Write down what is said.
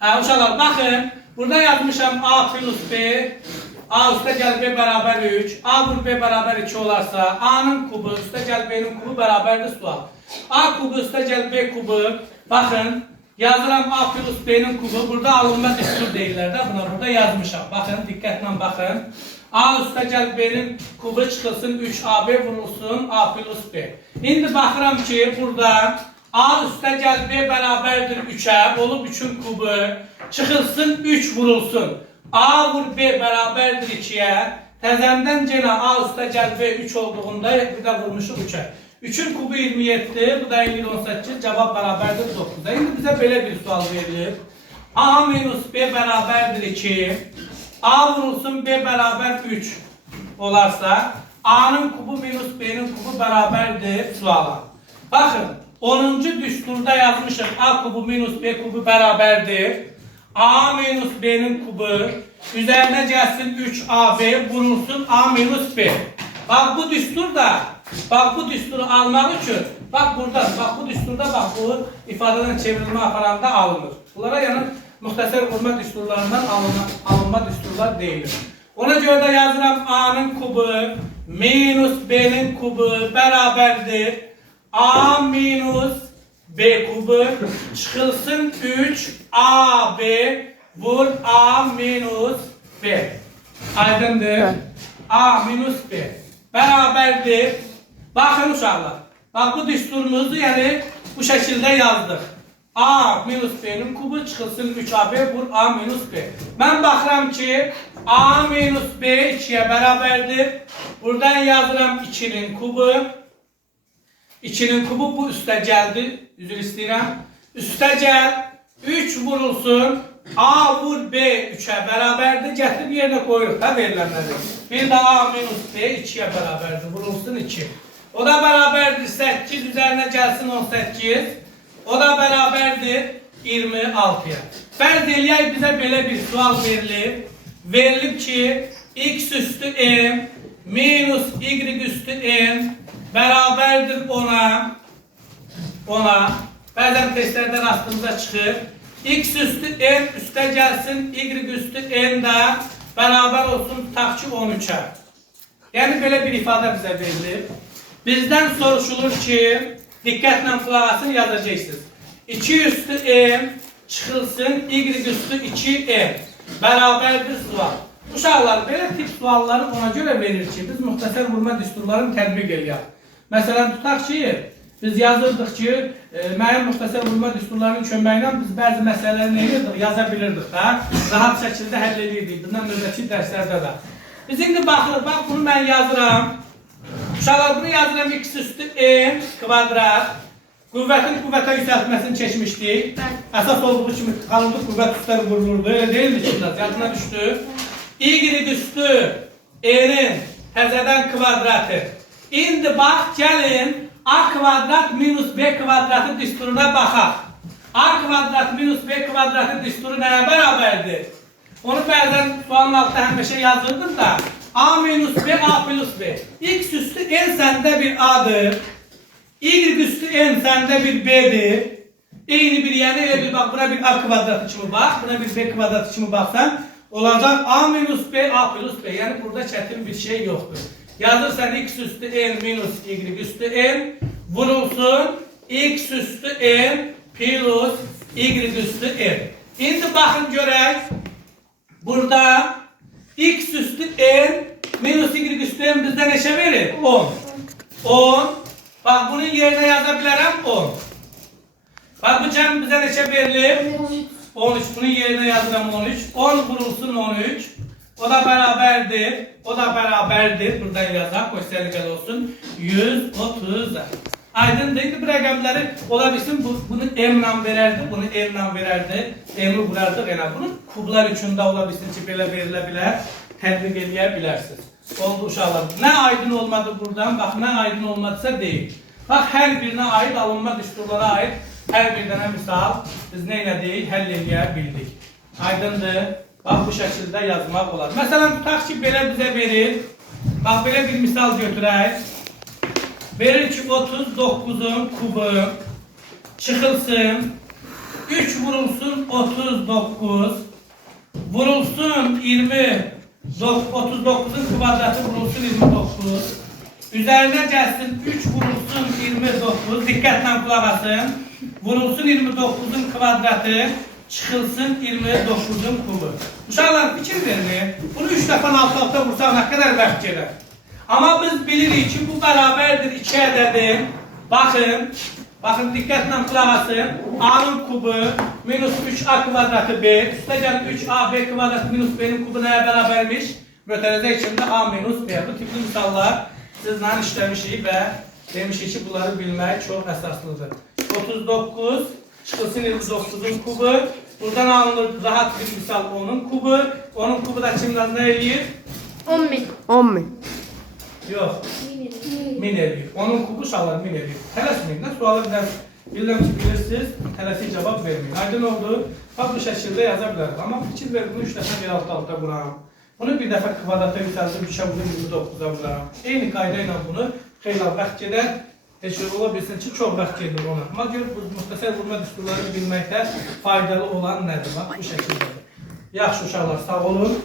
Uşaqlar baxın, burada yazmışam A plus B, A üstə gəl B bərabər 3, A vur B bərabər 2 olarsa, A'nın kubu üstə gəl B'nin kubu bərabərdir sual. A kubu üstə gəl B kubu, baxın, yazıram A plus B'nin kubu, burada alınma düstur deyirlər də, buna burada yazmışam. Baxın, diqqətlə baxın. A üstə gəl B'nin kubu çıxılsın, 3AB vurulsun, A plus B. İndi baxıram ki, burada A üstə gəl B bərabərdir 3'ə, olub 3'ün kubu, çıxılsın 3 vurulsun. A vur B bərabərdir 2'yə, təzəmdən yenə A üstə gəl B 3 olduğunda bir də vurmuşuq 3'ə. 3'ün kubu 27, bu da 18, cavab bərabərdir 9'a. İndi bizə belə bir sual verilir. A minus B bərabərdir 2, A vurulsun B bərabər 3 olarsa, A'nın kubu minus B'nin kubu bərabərdir suala. Baxın, 10. düsturda yazmışıq A kubu minus B kubu bərabərdir. A minus B'nin kubu üzerine gelsin 3AB vurulsun A minus B. Bak bu düsturda, bak bu düsturu almak için, bak buradan, bak bu düsturda bak bu ifadeden çevrilme aparanda alınır. Bunlara yani muhtasar vurma düsturlarından alınma düsturlar değildir. Ona göre de yazıram A'nın kubu minus B'nin kubu beraberdir. A minus B kubu çıkılsın 3 AB vur A minus B. Aydındır. A minus B beraberdir. Bakın uşaqlar. Bak bu düsturumuzu yani bu şekilde yazdık. A minus B'nin kubu çıkılsın 3AB vur A minus B. Ben bakıram ki A minus B 2'ye beraberdir. Buradan yazıram 2'nin kubu. 2'nin kubu bu üste geldi. Üzül istəyirəm. Üste gel. 3 vurulsun. A vur B 3'e beraberdir. Getirib yerine koyuruq da verilenleri. Bir de A minus B 2'ye beraberdir. Vurulsun 2. O da beraberdir 8. Üzerine gelsin 18. O da beraberdir 26'ya. Fərz eləyək bize böyle bir sual verilir. Verilib ki x üstü m minus y üstü m beraberdir 10'a. Bazen testlerde rastımıza çıkır. X üstü n üste gelsin, y üstü n de beraber olsun takçı 13'e. Yani böyle bir ifade bize verilir. Bizden soruşulur ki, dikkatle kulağısını yazacaksınız. 2 üstü n çıkılsın, y üstü 2n beraberdir sual. Uşaqlar, böyle tip sualları ona göre verir ki, biz muhtasar vurma düsturlarını tətbiq eləyək. Məsələn, tutaq ki, biz yazırdıq ki, müəyyən muhtasar vurma düsturlarının köməklə biz bəzi məsələləri nə edirdik, yaza bilirdik da, rahat şəkildə həll edirdik, bundan növbəti dərslərdə də. Biz indi baxırıq, bax bunu mən yazıram. Uşaqlar, bunu yazıram x üstü n kvadrat. Qüvvətin qüvvətə yüksəltməsini çəkmişdik. Əsas olduğu kimi qalınlıq qüvvət üstləri vurulurdu, elə deyildi ki, yadına düşdü. Y üstü n'in təzədən kvadratı. İndi bax, gəlin A kvadrat minus B kvadratı düsturuna baxaq. A kvadrat minus B kvadratı düsturu nəyə bərabərdir? Onu bəzən sualın altında həmişə yazırdım da. A minus B, A plus B. X üstü n səndə bir A'dır. Y üstü n səndə bir B'dir. Eyni bir yəni elə bir bax, buna bir A kvadratı kimi bax, buna bir B kvadratı kimi baxsan, olacaq A minus B, A plus B. Yəni burada çətin bir şey yoxdur. Yazırsan x üstü n minus y üstü n vurulsun x üstü n plus y üstü n. İndi baxın görək. Burada x üstü n minus y üstü n bizdə neçə verir? 10. 10. Bak bunun yerine yazabilirim 10. Bak bu cəm bizə neçə verilir? 13. Bunun yerine yazıram 13. 10 vurulsun 13. O da beraberdir. O da beraberdir. Buradan yazaq. Göstərəcək olsun. 130. Aydın deyildi. Bu rəqəmləri olabilsin. Bunu m ilə verərdi. Bunu n ilə verərdi. M-i vurardıq. Yəni bunun kublar üçündə olabilsin ki, belə verilə bilər. Tətbiq eləyə bilərsiniz. Oldu uşaqlar. Nə aydın olmadı buradan? Bax, nə aydın olmadısa deyil. Bax, hər birinə aid, alınma düsturlara aid hər bir dənə misal biz nə elədik? Həll eləyə bildik. Aydındır. Bax, bu şəkildə yazmaq olar. Məsələn, tutaq ki, belə bizə verir. Bax, belə bir misal götürək. Verir ki, 39'un kubu çıxılsın. 3 vurulsun 39. 39 vurulsun 20 39'un kvadratı vurulsun 29. Üzerine gelsin 3 vurulsun 29. Dikkatle kulak asın. Vurulsun 29'un kvadratı çıkılsın 29'un kubu. Uşaqlar fikir verin. Bunu 3 defa alt-alta vursaq ne kadar vaxt gelir? Ama biz bilirik ki bu beraberdir 2 ədədi. Bakın dikkatle kulak asın. A'nın kubu minus 3A kvadratı B. Üstə gəlin 3AB kvadratı minus B'nin kubu neye berabermiş? Mötərizə içində A minus B. Bu tipli misallar sizlə işləmişik və demişik ki bunları bilmək çox əsaslıdır. 39 çıkılsın 29'un kubu. Buradan alınır rahat bir misal onun kubu. Onun kubu da kimden ne eləyir? 10.000. Yok. Min eləyir. Onun kubu şallar min eləyir. Tələsməyin. Nə sualı bilirəm ki bilirsiniz. Tələsi cevap vermeyin. Aydın oldu. Bak bu şəkildə yaza bilərik. Amma fikir ver bunu 3 dəfə bir alt-alta vuram. Bunu bir dəfə kvadrata yüksəldim. 3'ə vurdu 29'a vuram. Eyni qayda ilə bunu xeyli vaxt gedər. Heç ola bilsin ki, çox vaxt gedir ona. Amma gör, bu müxtəsər vurma düsturlarını bilməkdə faydalı olan nədir? Bax, bu şəkildə. Yaxşı uşaqlar, sağ olun.